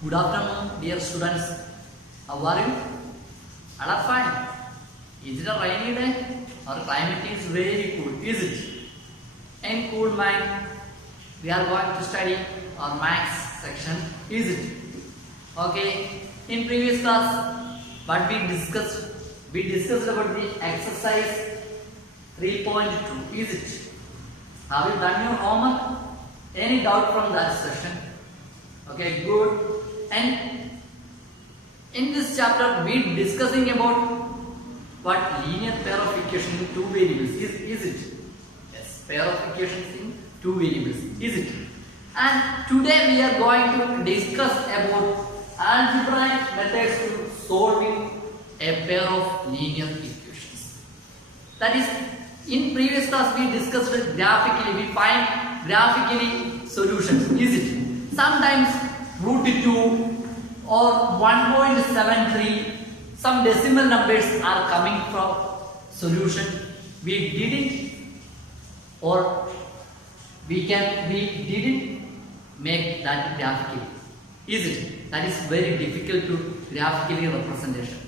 Good afternoon, dear students. How are you? All are fine. Is it a rainy day? Our climate is very cool, is it? In cool mind, we are going to study our maths section, is it? Okay. In previous class, what we discussed? We discussed about the exercise 3.2, is it? Have you done your homework? Any doubt from that session? Okay, good. And in this chapter, we discussing about what linear pair of equations in two variables is it? Yes, pair of equations in two variables, is it? And today we are going to discuss about algebraic methods to solving a pair of linear equations. That is, in previous class we discussed it graphically. We find graphically solutions, is it? Sometimes root 2 or 1.73, some decimal numbers are coming from solution. We didn't make that graphically, is it? That is very difficult to graphically representation.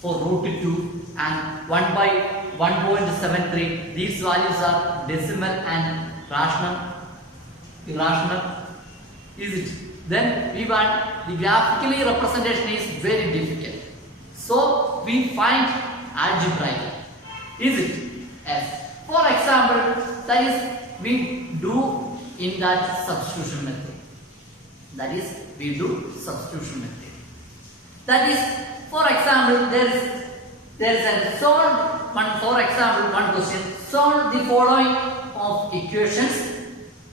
For root 2 and 1 by 1.73, these values are decimal and irrational, is it? Then we want the graphically representation is very difficult. So we find algebraic, is it? Yes. For example, that is we do in that substitution method. That is we do substitution method. That is, for example, there is a solve one. For example, one question: solve the following of equations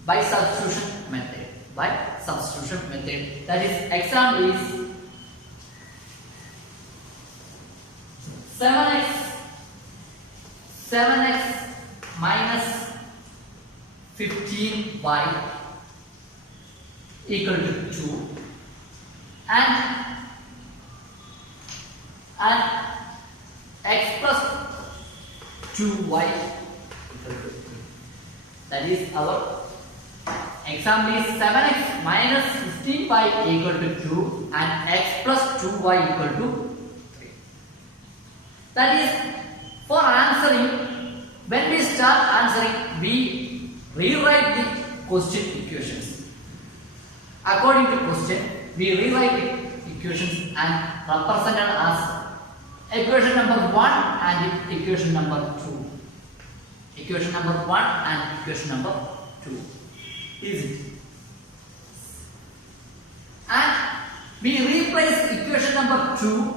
by substitution method. By substitution method. That is, example is 7x minus 15y equal to 2 and x plus 2y equal to 3. That is our example is 7x minus 16y equal to 2 and x plus 2y equal to 3. That is, for answering, when we start answering, we rewrite the question equations. According to question, we rewrite the equations and represent it as equation number 1 and equation number 2. Equation number 1 and equation number 2. Is it? And we replace equation number 2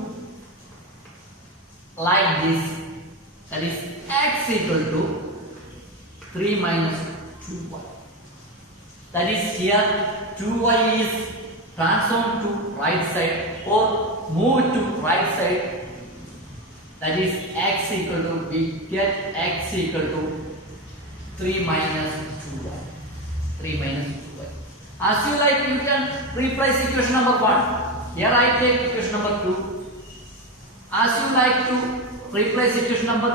like this. That is x equal to 3 minus 2y. That is, here 2y is transformed to right side or moved to right side. That is x equal to, we get x equal to 3 minus 2y. 3 minus 2y. As you like, you can replace equation number 1. Here I take equation number 2. As you like to replace equation number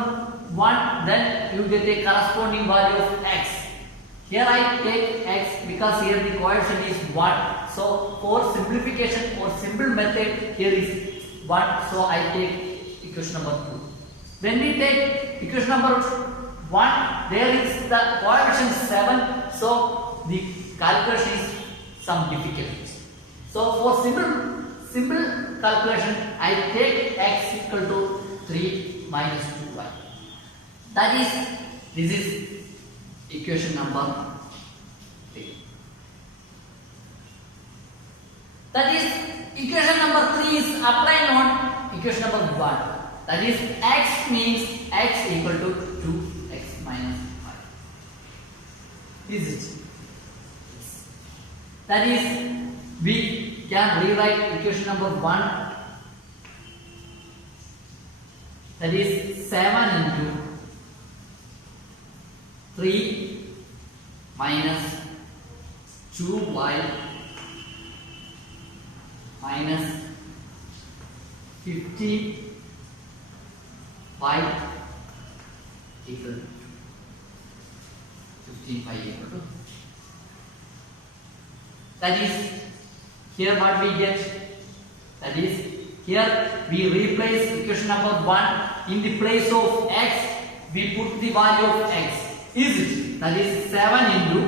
1, then you get a corresponding value of x. Here I take x because here the coefficient is 1. So for simplification or simple method, here is 1. So I take equation number 2. When we take equation number 1, there is the coefficient 7. So the calculation is some difficulties. So for simple calculation, I take x equal to 3 minus 2y. That is, this is equation number 3. That is, equation number 3 is applied on equation number 1. That is, x means x equal to 2x minus 5. Is it? That is, we can rewrite equation number 1. That is 7 into 3 minus 2y minus 15y equal to 15y equal to. That is, Here what we get? That is, here we replace equation number 1 in the place of x. We put the value of x. Is it? That is 7 into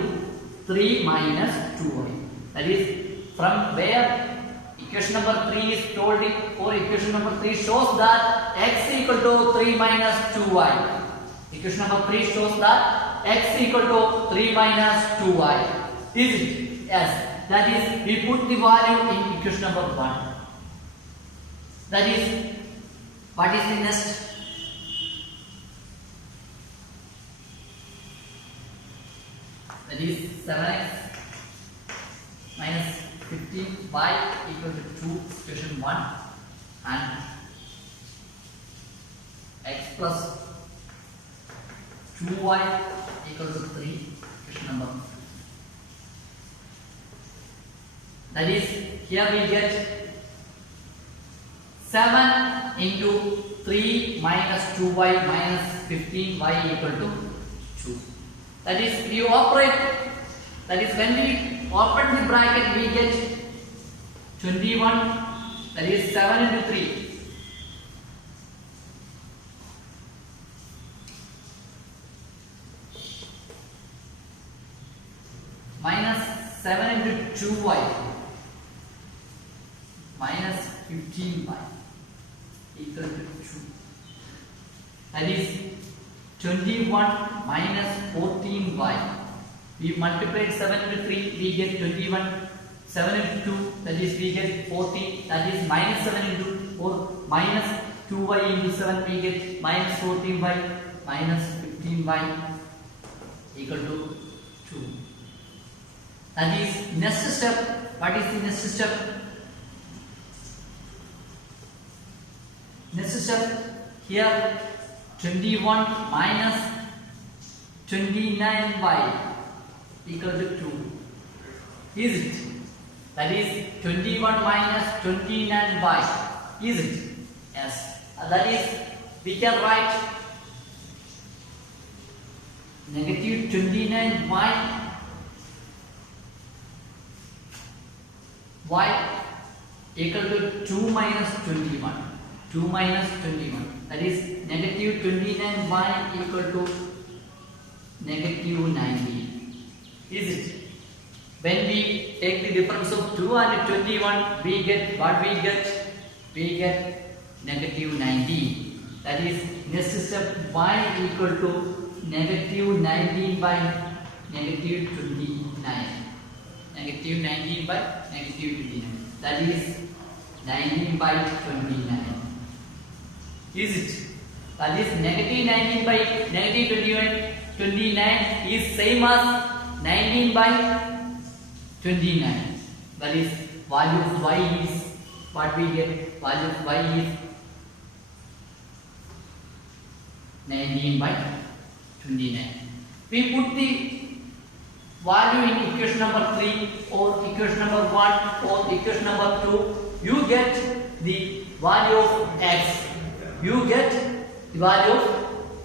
3 minus 2y. That is from where equation number 3 is told it, or equation number 3 shows that x equal to 3 minus 2y. Equation number 3 shows that x equal to 3 minus 2y. Is it? Yes. That is, we put the value in equation number 1. That is, what is the next? That is 7x minus 15y equal to 2, equation 1, and x plus 2y equal to 3, equation number 3. That is, here we get 7 into 3 minus 2y minus 15y equal to 2. That is, we operate, that is, when we open the bracket, we get 21, that is 7 into 3. Minus 7 into 2y minus 15y equal to 2. That is 21 minus 14y. We multiplied 7 into 3, we get 21. 7 into 2, that is we get 14. That is minus 7 into 4, minus 2y into 7, we get minus 14y minus 15y equal to 2. That is next step. What is the next step? Next step, here 21 minus 29y equal to 2. Is it? That is 21 minus 29y. Is it? Yes. That is, we can write negative 29y equal to 2 minus 21. 2 minus 21. That is negative 29y equal to negative 19. Is it? When we take the difference of 2 and 21, we get what we get? We get negative 19. That is, next step, y equal to negative 19 by negative 29. Negative 19 by negative 29. That is 19 by 29. Is it? That is negative 19 by negative 29 is same as 19 by 29. That is, value of y is what we get. Value of y is 19 by 29. We put the value in equation number 3 or equation number 1 or equation number 2. You get the value of x. You get the value of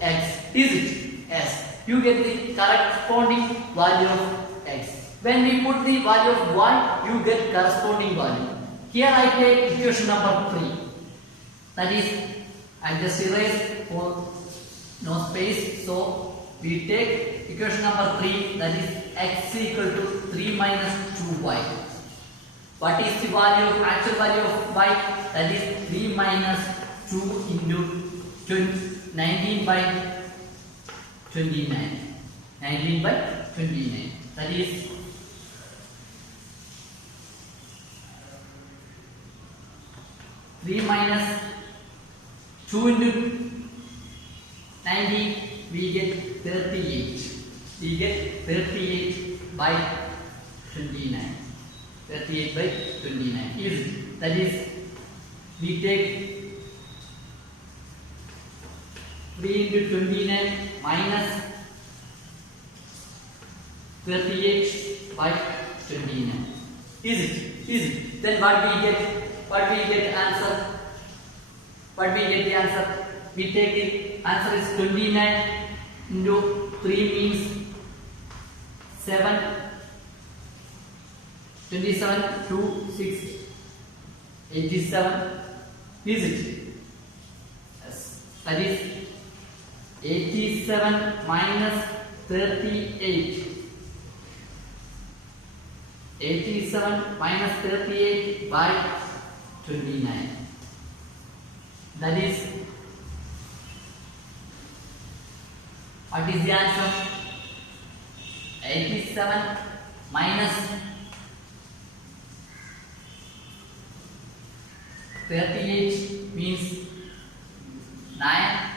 x. Is it? Yes. You get the corresponding value of x. When we put the value of y, you get corresponding value. Here I take equation number 3. That is, I just erase for no space. So we take equation number 3. That is x equal to 3 minus 2y. What is the value of actual value of y? That is 3 minus 2 into 19 by 29. 19 by 29. That is 3 minus 2 into 19, we get 38. We get 38 by 29. 38 by 29. Is that is, we take 3 into 29 minus 38 by 29. Is it? Is it? Then what we get? What we get answer? What we get the answer? We take the answer is 29 into 3 means 7. 27 to 6, 87, is it? Yes. That is 87 minus 38. 87 minus 38 by 29. That is, what is the answer? 87 minus 38 means 9,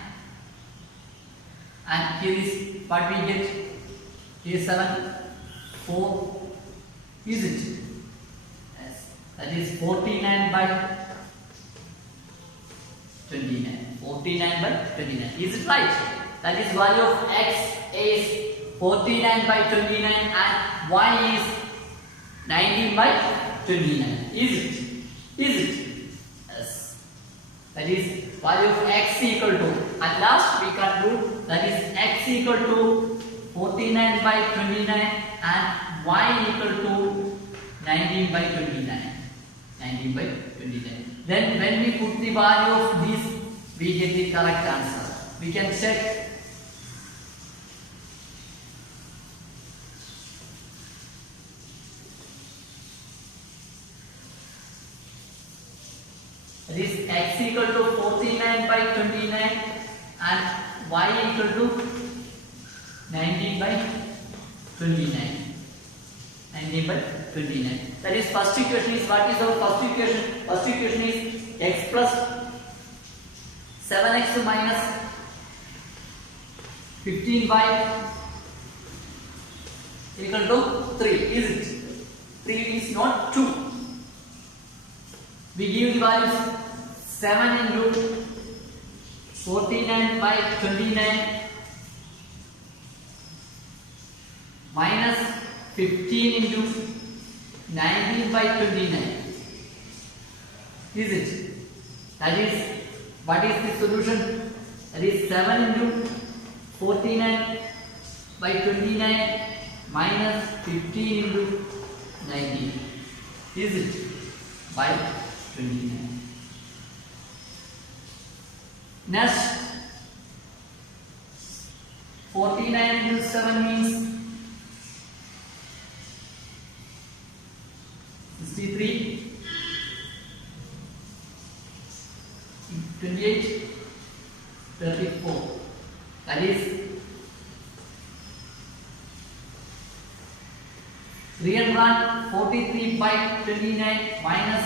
and here is what we get. Here is 7, 4, is it? Yes, that is 49 by 29. 49 by 29. Is it right? That is value of x is 49 by 29 and y is 19 by 29. Is it? Is it? Yes. That is value of x equal to, at last we conclude, that is x equal to 49 by 29 and y equal to 19 by 29. 19 by 29. Then when we put the value of this, we get the correct answer. We can check. That is x equal to 49 by 29 and y equal to 19 by 29. 19 by 29. That is first equation is, what is our first equation? First equation is x plus 7x minus 15y equal to 3. Is it? 3 is not 2. We give the values 7 into 49 by 29 minus 15 into 19 by 29. Is it? That is, what is the solution? That is 7 into 49 by 29 minus 15 into 19. Is it? By 29. Next, 49 into 7 means 63, 28, 34. That is 343 by 29 minus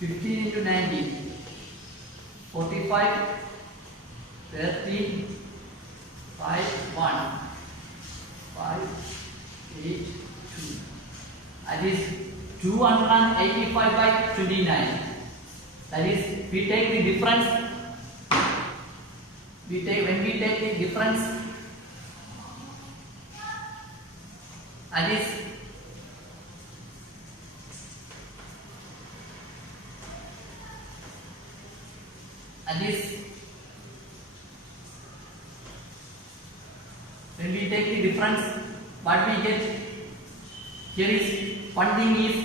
15 into 19. 45, 13, 5, 1, 5, 8, 2. That is 285 by 29. That is, we take the difference. When we take the difference, that is when we take the difference, what we get here is, funding is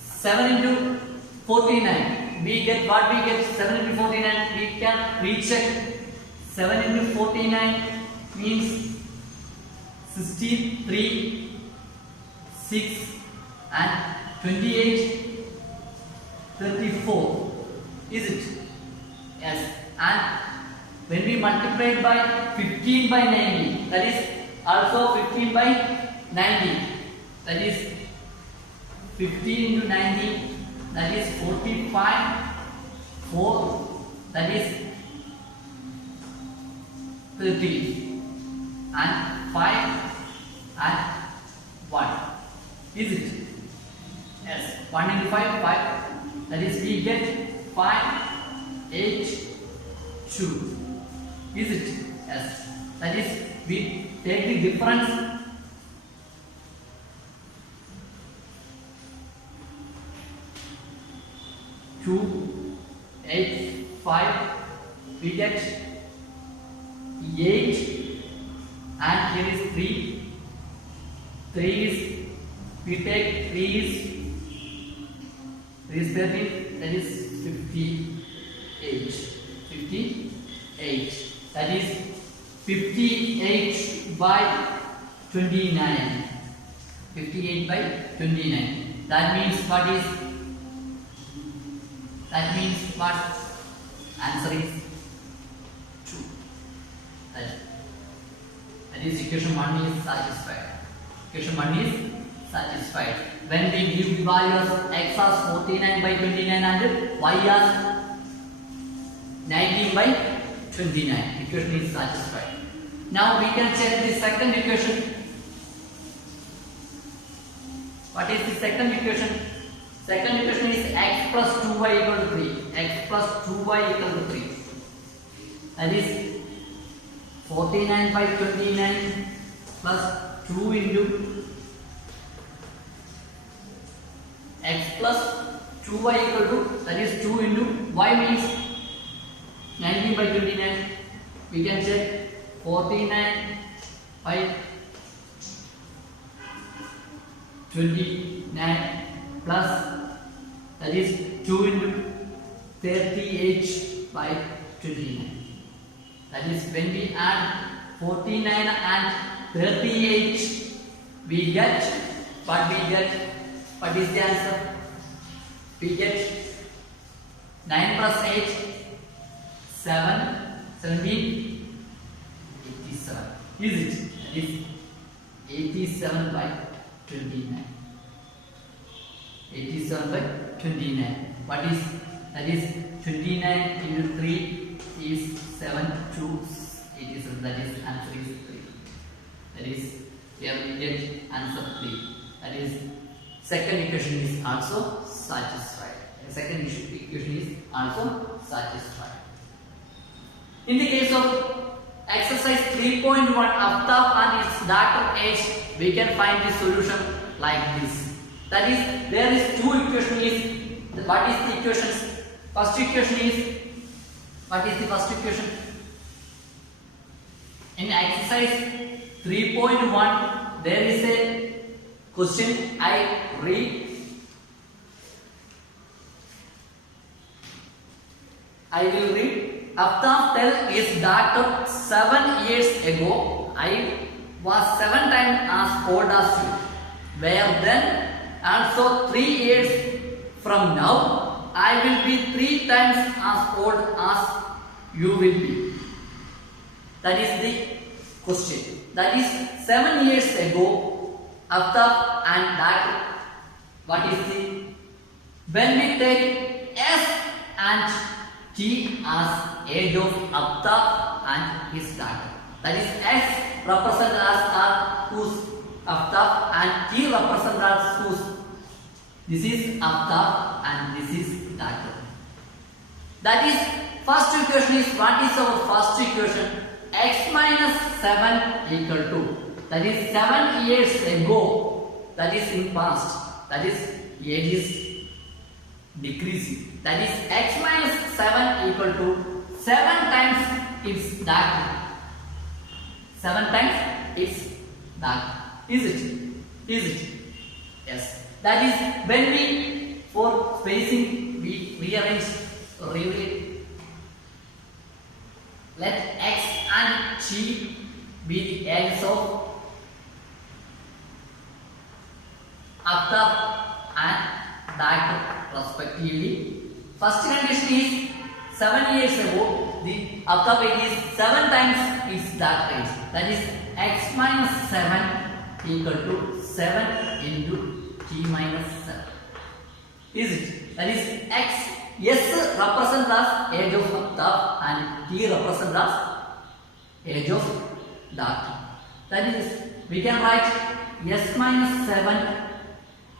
7 into 49. We get what we get, 7 into 49. We can recheck. 7 into 49 means 63, 6 and 28, 34. Is it? Yes. And when we multiply by 15 by 90, that is also 15 by 90. That is 15 into 90. That is 45, 4. That is 30 and 5 and 1. Is it? Yes. 1 into 5, 5. That is, we get 5, 8, 2. Is it? Yes. That is, we take the difference. Two, 8, 5. We get 8, and here is 3. 3 is We take 3 is 13, that is 58. 58. That is 58 by 29. 58 by 29. That means what is? That means what? Answer is 2. That is equation 1 is satisfied. Equation 1 is satisfied. When we give values x as 49 by 29 and y as 19 by 29, equation is satisfied. Now we can check the second equation. What is the second equation? Second equation is x plus 2y equal to 3. X plus 2y equal to 3. That is 49 by 29 plus 2 into x plus 2y equal to, that is 2 into y means 19 by 29. We can check 49 by 29 plus, that is 2 into 38 by 29. That is when we add 49 and 38, we get what we get. What is the answer? We get 9 plus 8, 7, 17, 87. Is it? That is 87 by 29. 87 by 29. What is? That is 29 into 3 is 7 to 87. That is answer is 3. That is here we get answer 3. That is second equation is also satisfied. The second equation is also satisfied. In the case of exercise 3.1 Aftab and its daughter H, we can find the solution like this. That is, there is two equations. What is the equations? First equation is, what is the first equation? In exercise 3.1, there is a question I read. I will read. Aftab tell his daughter 7 years ago, I was 7 times as old as you. Where then, also 3 years from now, I will be 3 times as old as you will be. That is the question. That is 7 years ago, Aftab and daughter. What is the? When we take S and T as age of Aftab and his daughter. That is S represented as whose? Aftab, and T represented as whose? This is Aftab and this is daughter. That is first equation is, what is our first equation? X minus 7 equal to, that is 7 years ago, that is in past, that is age is decreasing. That is x minus 7 equal to 7 times its daughter. 7 times its daughter. Is it? Is it? Yes. That is when we, for spacing, we rearrange, let x and t be the ages of Aftab and daughter respectively. First condition is 7 years ago, the Aftab age is 7 times its daughter age. That is x minus 7 equal to 7 into t minus 7. Is it? That is x, S represents as age of Aftab and t represents as age of daughter. That is, we can write S minus 7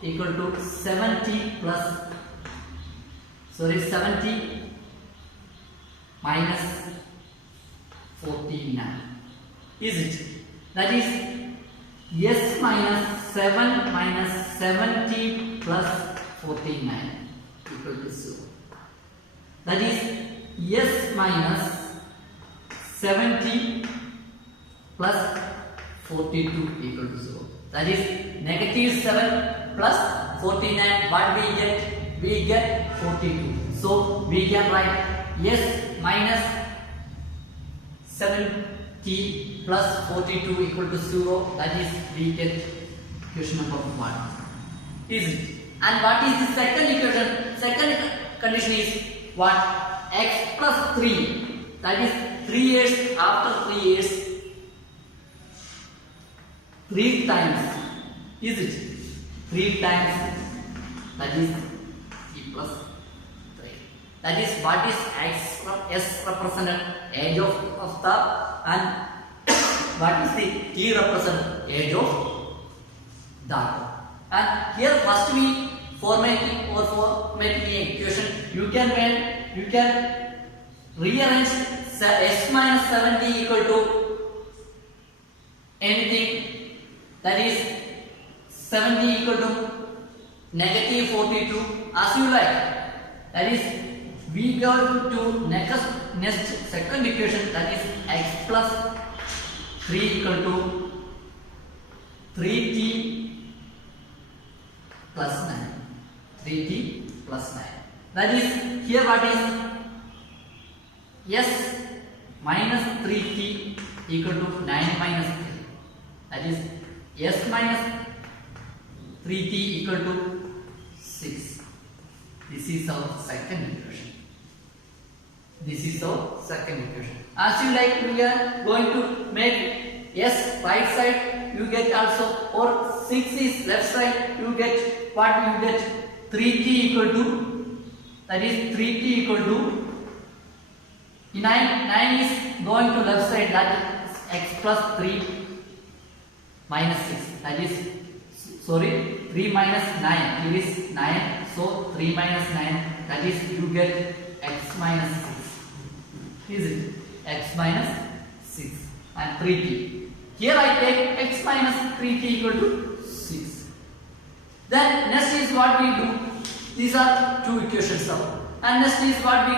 equal to 70 plus, 70 minus 49. Is it? That is S minus 7 minus 70 plus 49 equal to 0. That is S minus 70 plus 42 equal to 0. That is negative 7 plus 49, what we get? We get 42. So we can write S minus 70 plus 42 equal to 0. That is, we get equation number 1. Is it? And what is the second equation? Second condition is what? X plus 3. That is 3 years. After 3 years, 3 times. Is it? 3 times. That is t plus 3. That is what is X S represent age of the, and what is the T represent age of the. And here first we formatting the equation. You can rearrange S minus 70 equal to anything, that is 70 equal to negative 42 as you like. That is, we go to next second equation, that is x plus 3 equal to 3t plus 9. 3t plus 9. That is, here what is s minus 3t equal to 9 minus 3. That is, s minus 3t equal to 6. This is our second equation. This is our second equation. As you like, we are going to make s right side, you get also, or 6 is left side, you get what? You get 3t equal to, that is 3t equal to 9 is going to left side, that is x plus 3 minus 6. That is, sorry, 3 minus 9. Here is 9. So 3 minus 9. That is, you get x minus 6. Is it? X minus 6 and 3t. Here I take x minus 3t equal to 6. Then next is what we do. These are two equations now. And next is what we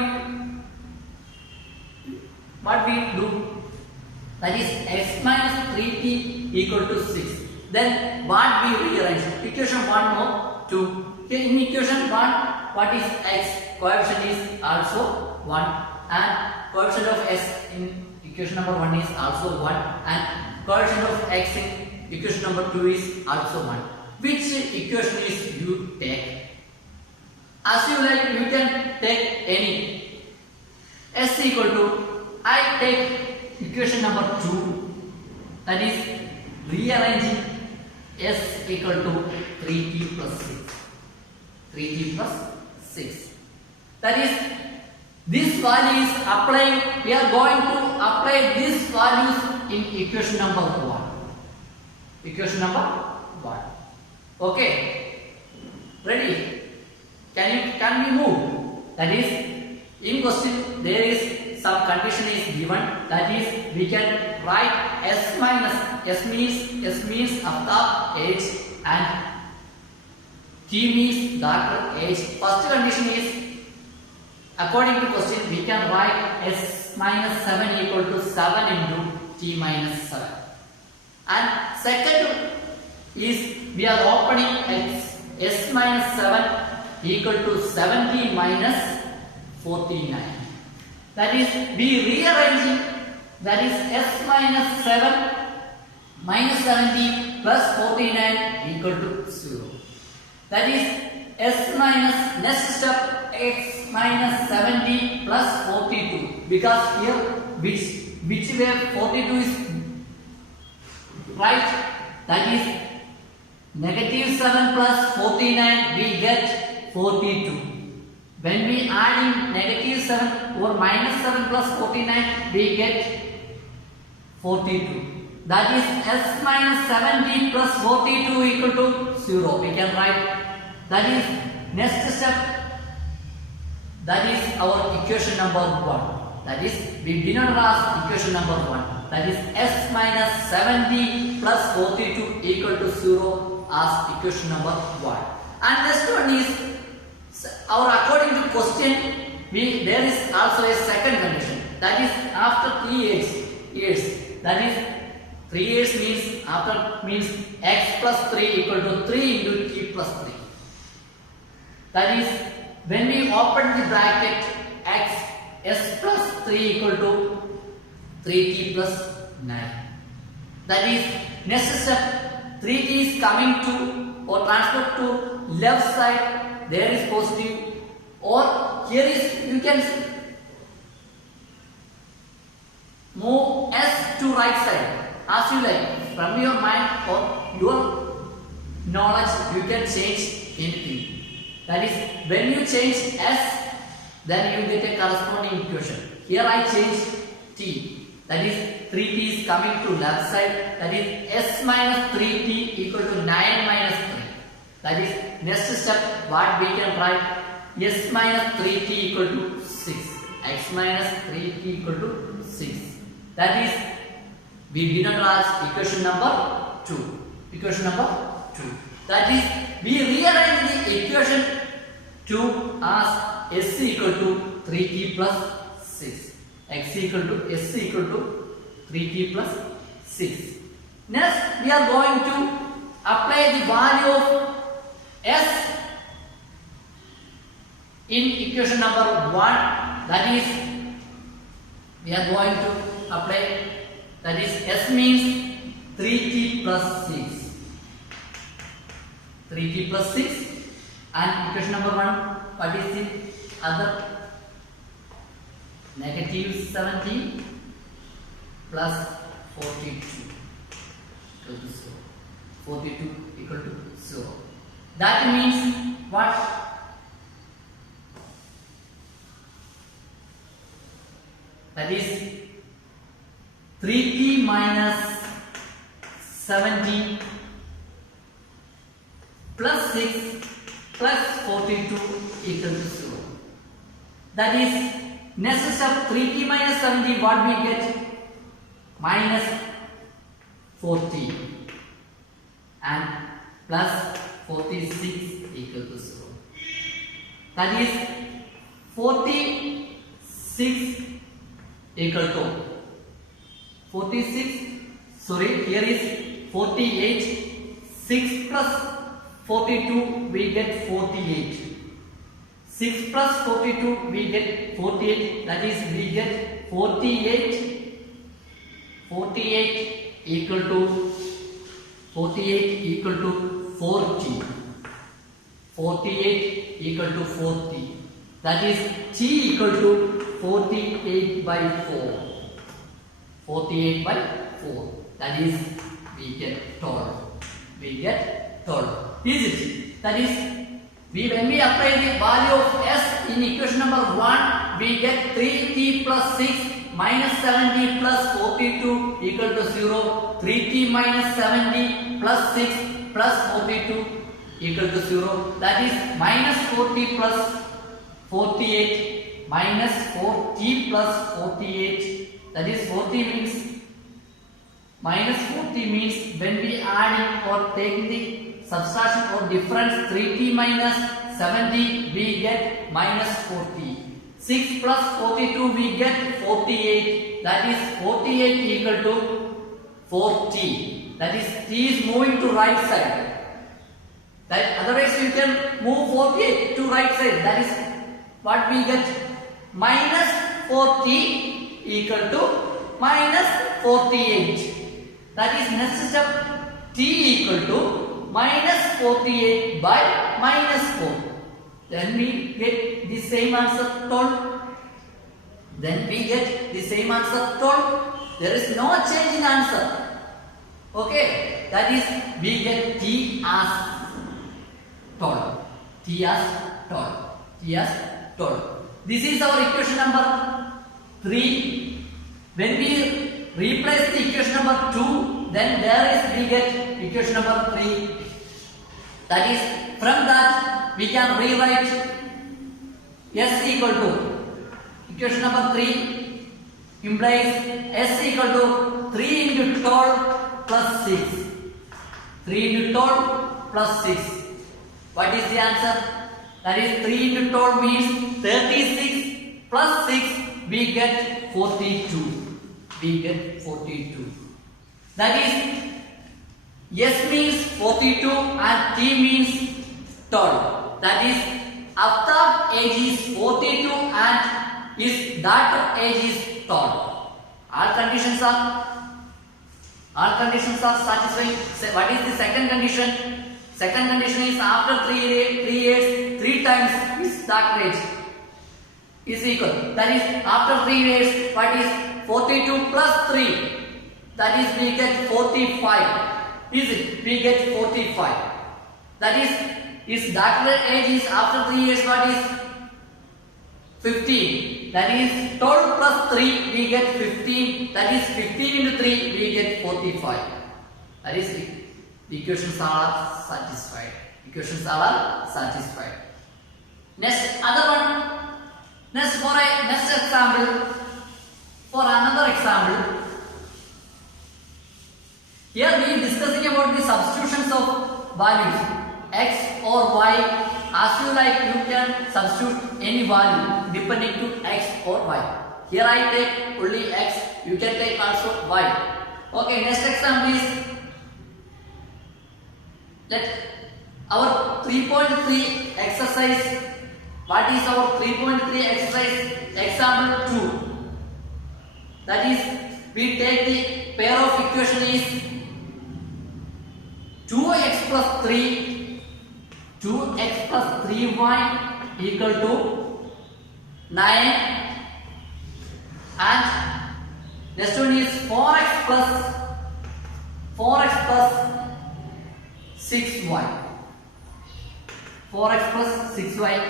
do. That is x minus 3t equal to 6. Then what we rearrange? Equation 1 or 2. Okay, in equation 1, what is x? Coefficient is also 1, and coefficient of s in equation number 1 is also 1, and coefficient of x in equation number 2 is also 1. Which equation is you take? As you like, you can take any. S equal to, I take equation number 2, that is rearranging s equal to 3t plus 6. 3t plus 6. That is, this value is applying, we are going to apply these values in equation number 1. Equation number 1. Okay. Ready? Can we move? That is, in question there is some condition is given, that is, we can write s minus, s means of the age and t means daughter age. First condition is, according to question, we can write s minus 7 equal to 7 into t minus 7. And second is, we are opening s minus 7 equal to 70 minus 49. That is, we rearranging, that is s minus 7 minus 70 plus 49 equal to 0. That is, s minus, next step, x minus 70 plus 42, because here which way 42 is right, that is negative 7 plus 49, we get 42. When we add in negative 7 or minus 7 plus 49, we get 42. That is, s minus 70 plus 42 equal to 0. We can write, that is next step, that is our equation number 1. That is, we did not ask equation number 1. That is, s minus 70 plus 42 equal to 0 as equation number 1. And next one is, according to question, there is also a second condition. That is, after 3 years, that is 3 years means after means x plus 3 equal to 3 into t plus 3. That is, when we open the bracket x s plus 3 equal to 3t plus 9. That is, next step 3t is coming to or transferred to left side, there is positive, or here is you can move s to right side as you like. From your mind or your knowledge you can change anything. That is, when you change s, then you get a corresponding equation. Here I change t. That is, 3t is coming to left side. That is, s minus 3t equal to 9 minus 3. That is, next step what we can write, s minus 3t equal to 6. X minus 3t equal to 6. That is, we did not ask equation number 2. Equation number 2. That is, we rearrange the equation 2 as s equal to 3t plus 6. X equal to s equal to 3t plus 6. Next, we are going to apply the value of s in equation number 1. That is, we are going to apply, that is, s means 3t plus 6. 3t plus 6, and equation number 1, what is the other? Negative 17 plus 42 equal to 0. 42 equal to 0. That means what? That is 3t minus 17 plus 6 plus 42 equal to 0. That is, next step 3t minus 17, what we get? Minus 40 and plus 46 equal to 0. That is, 46 equal to 46, sorry, here is 48. 6 plus 42 we get 48. 6 plus 42 we get 48. That is, we get 48 equal to 40. 48 equal to 40. That is, t equal to 48 by 4. 48 by 4. That is, we get 12. We get 12. Is it? That is, when we apply the value of s in equation number 1, we get 3t plus 6 minus 70 plus 42 equal to 0. 3t minus 70 plus 6 plus 42 equal to 0. That is, minus 40 plus 48 minus 4t plus 48. That is, 40 means minus 40 means when we adding or taking the subtraction or difference 3t minus 70 we get minus 40. 6 plus 42 we get 48. That is, 48 equal to 4t. That is, t is moving to right side. That otherwise you can move 48 to right side. That is what we get, minus 4t equal to minus 48. That is, next step t equal to minus 48 by minus 4. Then we get the same answer 12. Then we get the same answer 12. There is no change in answer. Okay. That is, we get t as 12. T as 12. T as 12. This is our equation number 3. When we replace the equation number 2, then there is we get equation number 3. That is, from that we can rewrite s equal to equation number 3 implies s equal to 3 into 12 plus 6. 3 into 12 plus 6. What is the answer? That is, 3 into 12 means 36 plus 6 we get 42. We get 42. That is, S means 42 and T means 12. That is, Aftab age is 42 and his daughter age is 12. All conditions are satisfying. What is the second condition? Second condition is after 3 years, 3 times his daughter age is equal. That is, after 3 years, what is 42 plus 3? That is, we get 45. Is it? We get 45. That is, his daughter age is after 3 years, what is 15. That is, 12 plus 3, we get 15. That is, 15 into 3, we get 45. That is, the equations are satisfied. Equations are satisfied. Next, other one. Next example. For another example, here we are discussing about the substitutions of values x or y. As you like, you can substitute any value depending to x or y. Here I take only x, you can take also y. Okay, next example is, let our 3.3 exercise. What is our 3.3 exercise? Example 2. That is, we take the pair of equation is 2x plus 3, 2x plus 3y equal to 9, and next one is 4x plus 6y. 4x plus 6y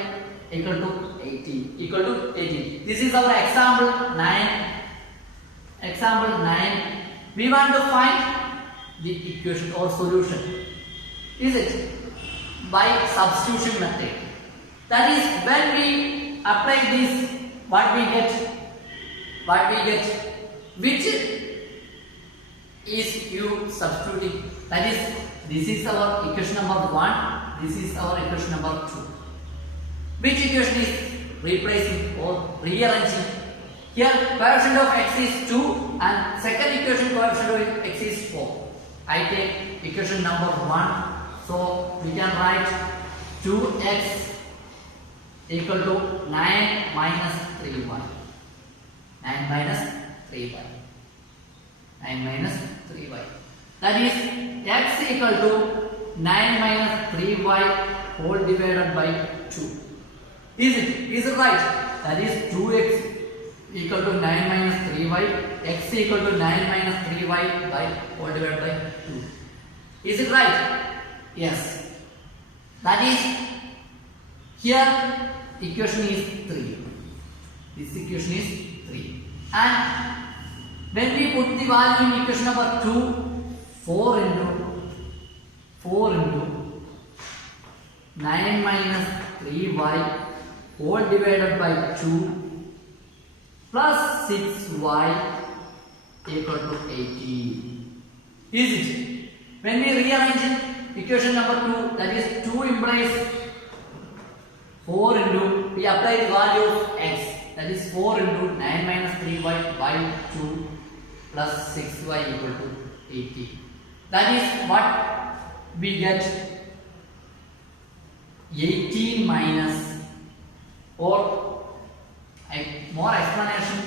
equal to 18. This is our example 9. Example 9. We want to find the equation or solution. Is it? By substitution method. That is, when we apply this, what we get? Which is you substituting? That is, this is our equation number 1. This is our equation number 2. Which equation is replacing or rearranging? Here, coefficient of x is 2 and second equation coefficient of x is 4. I take equation number 1. So, we can write 2x equal to 9 minus 3y. 9 minus 3y. 9 minus 3y. That is, x equal to 9 minus 3y whole divided by 2. Is it right? That is 2x equal to 9 minus 3y, x equal to 9 minus 3y by whole divided by 2. Is it right? Yes. That is, here equation is 3. This equation is 3. And when we put the value in equation number 2, 4 into 9 minus 3y whole divided by 2 plus 6y equal to 18. Is it? When we rearrange equation number 2, that is 2 implies 4 into, we apply the value of x, that is 4 into 9 minus 3y by 2 plus 6y equal to 18. That is what we get, 18 minus, or more explanation.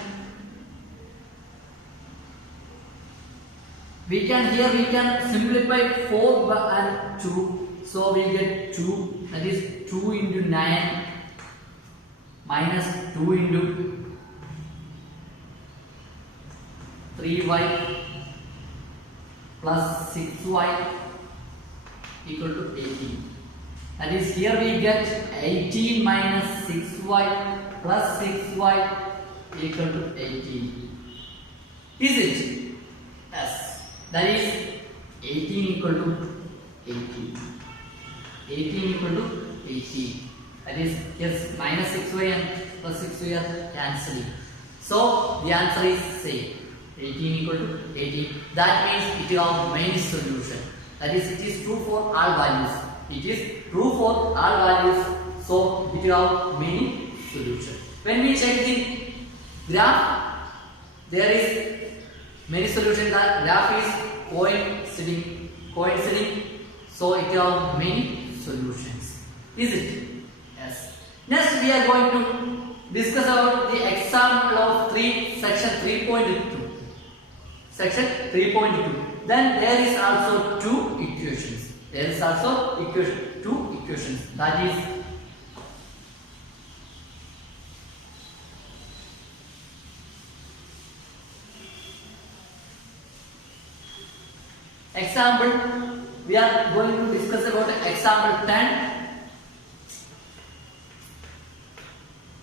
We can simplify 4 and 2. So we get 2, that is 2 into 9 minus 2 into 3y plus 6y equal to 18. That is, here we get 18 minus 6y plus 6y equal to 18. Is it? Yes. That is 18 equal to 18. 18 equal to 18. That is, yes, minus 6y and plus 6y are cancelling. So the answer is same. 18 equal to 18. That means it is our main solution. That is, it is true for all values. It is true for all values. So it is our main solution. When we check the graph, there is many solutions. The graph is coinciding, so it have many solutions. Is it? Yes. Next we are going to discuss about the example of section 3.2. Section 3.2. Then there is also two equations. There is also two equations. That is example. We are going to discuss about example 10.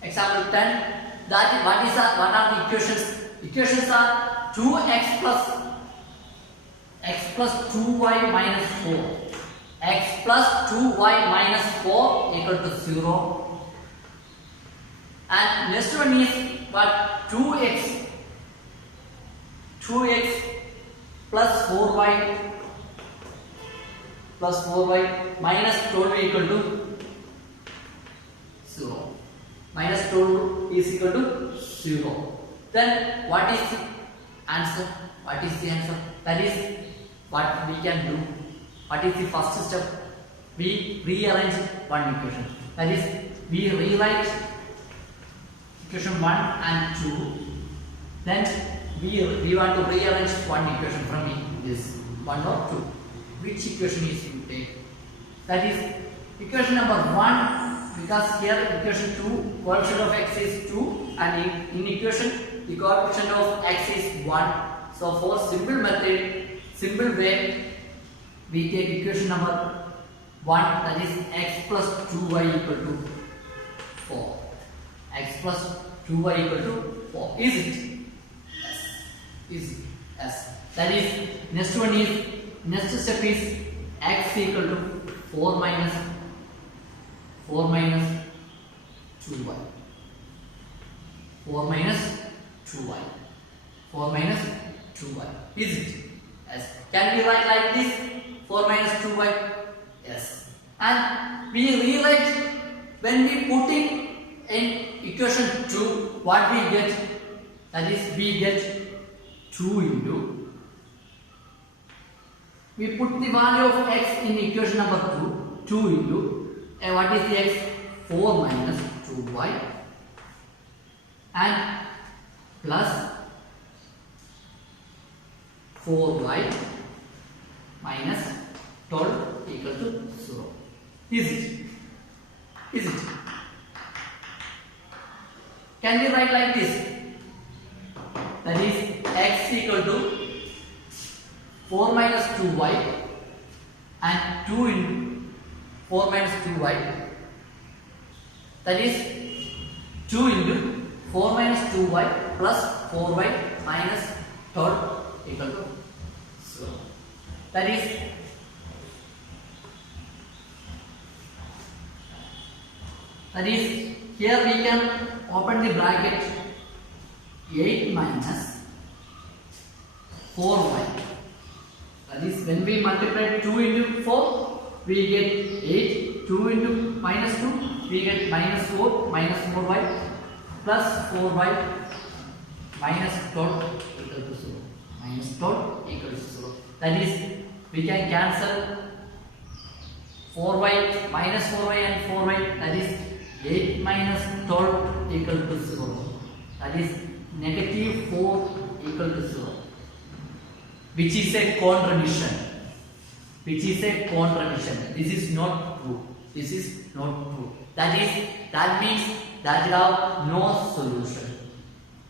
Example 10. That what are the equations? Equations are 2x plus 2y minus 4. X plus 2y minus 4 equal to 0. And next one is what? 2x plus 4y minus 12 equal to 0. Minus 12 is equal to 0. Then what is the answer? What is the answer? That is what we can do. What is the first step? We rearrange one equation. That is, we rewrite equation 1 and 2. Then we want to rearrange one equation from this 1 or 2. Which equation is you take? That is equation number 1, because here equation 2 coefficient of x is 2 and in equation the coefficient of x is 1. So for simple way, we take equation number 1, that is x plus 2y equal to 4. X plus 2y equal to 4. Is it? Yes. Is it? Yes. That is, next step is x equal to 4 minus 2y. 4 minus 2y. 4 minus 2y. Is it? Yes. Can we write like this? 4 minus 2y? Yes. And we rewrite when we put in equation 2, what we get? That is, we get 2 into. We put the value of x in equation number 2 into, and what is the x? 4 minus 2y and plus 4y minus 12 equal to 0. Is it? Is it? Can we write like this? That is, x equal to 4 minus 2y and 2 into 4 minus 2y. That is 2 into 4 minus 2y plus 4y minus 12 equal to 0. That is, here we can open the bracket 8 minus 4y. That is, when we multiply 2 into 4, we get 8. 2 into minus 2, we get minus 4y plus 4y minus 12 equal to 0. Minus 12 equal to 0. That is, we can cancel 4y, minus 4y and 4y. That is 8 minus 12 equal to 0. That is negative 4 equal to 0. Which is a contradiction. Which is a contradiction. This is not true. This is not true. That means that you have no solution.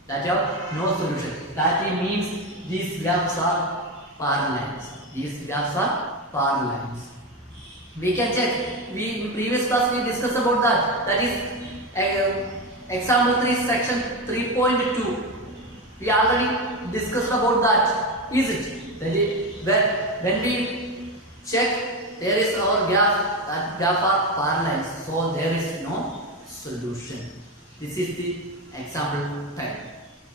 That you have no solution. That means these graphs are parallel. These graphs are parallel. We can check. In previous class we discussed about that. That is example 3 section 3.2. We already discussed about that. Is it? That is, when we check, there is our graph. That graph are parallel. So there is no solution. This is the example 10.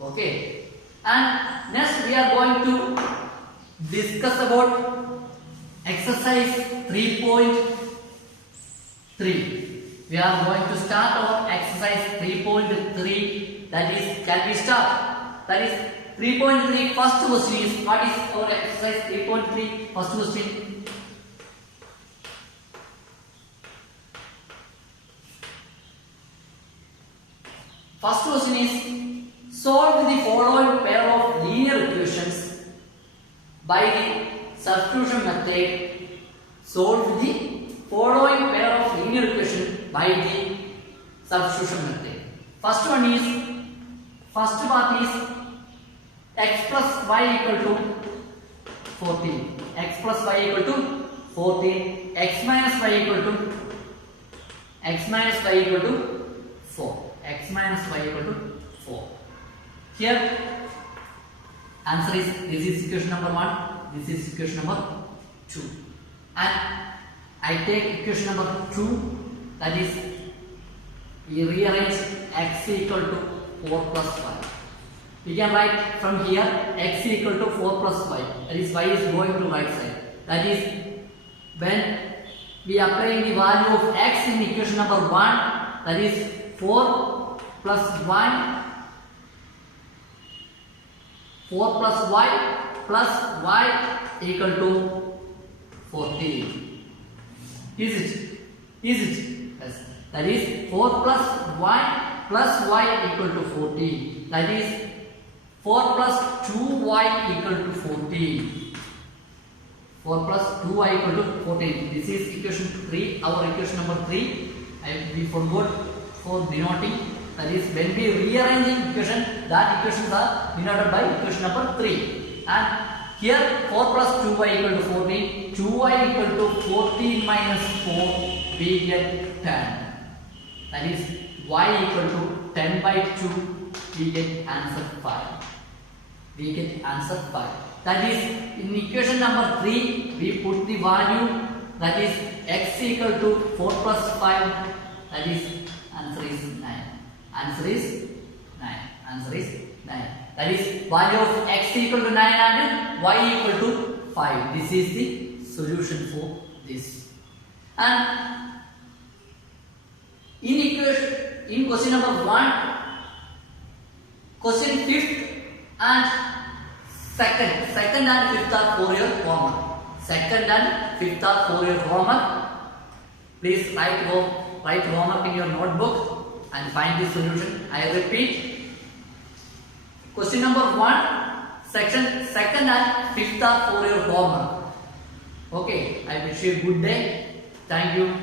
Okay. And next we are going to discuss about exercise 3.3. We are going to start our exercise 3.3. That is, can we start? That is, 3.3 first question is, what is our exercise 3.3 first question? First question is, solve the following pair of linear equations by the substitution method. Solve the following pair of linear equations by the substitution method. First part is x plus y equal to 14. X plus y equal to 14. X minus y equal to 4. X minus y equal to 4. Here answer is, this is equation number 1, this is equation number 2, and I take equation number 2, that is, we rearrange x equal to 4 plus y. We can write from here x equal to 4 plus y, that is y is going to right side. That is, when we apply the value of x in equation number 1, that is 4 plus y plus y equal to 14. Is it? Yes. That is 4 plus y equal to 14. That is 4 plus 2y equal to 14. 4 plus 2y equal to 14. This is equation 3, our equation number 3. We forgot for denoting. That is, when we rearranging equation, that equations are denoted by equation number 3. And here 4 plus 2y equal to 14. 2y equal to 14 minus 4, we get 10. That is, y equal to 10 by 2, we get answer 5. That is, in equation number 3, we put the value, that is x equal to 4 plus 5, that is, answer is 9. Answer is 9. That is, value of x equal to 9 and y equal to 5. This is the solution for this. And in question number 1, question 5th and second and 5th are for your homework. Please write homework in your notebook and find the solution. I repeat, question number 1, section 2nd and 5th are for your homework. Okay, I wish you a good day. Thank you.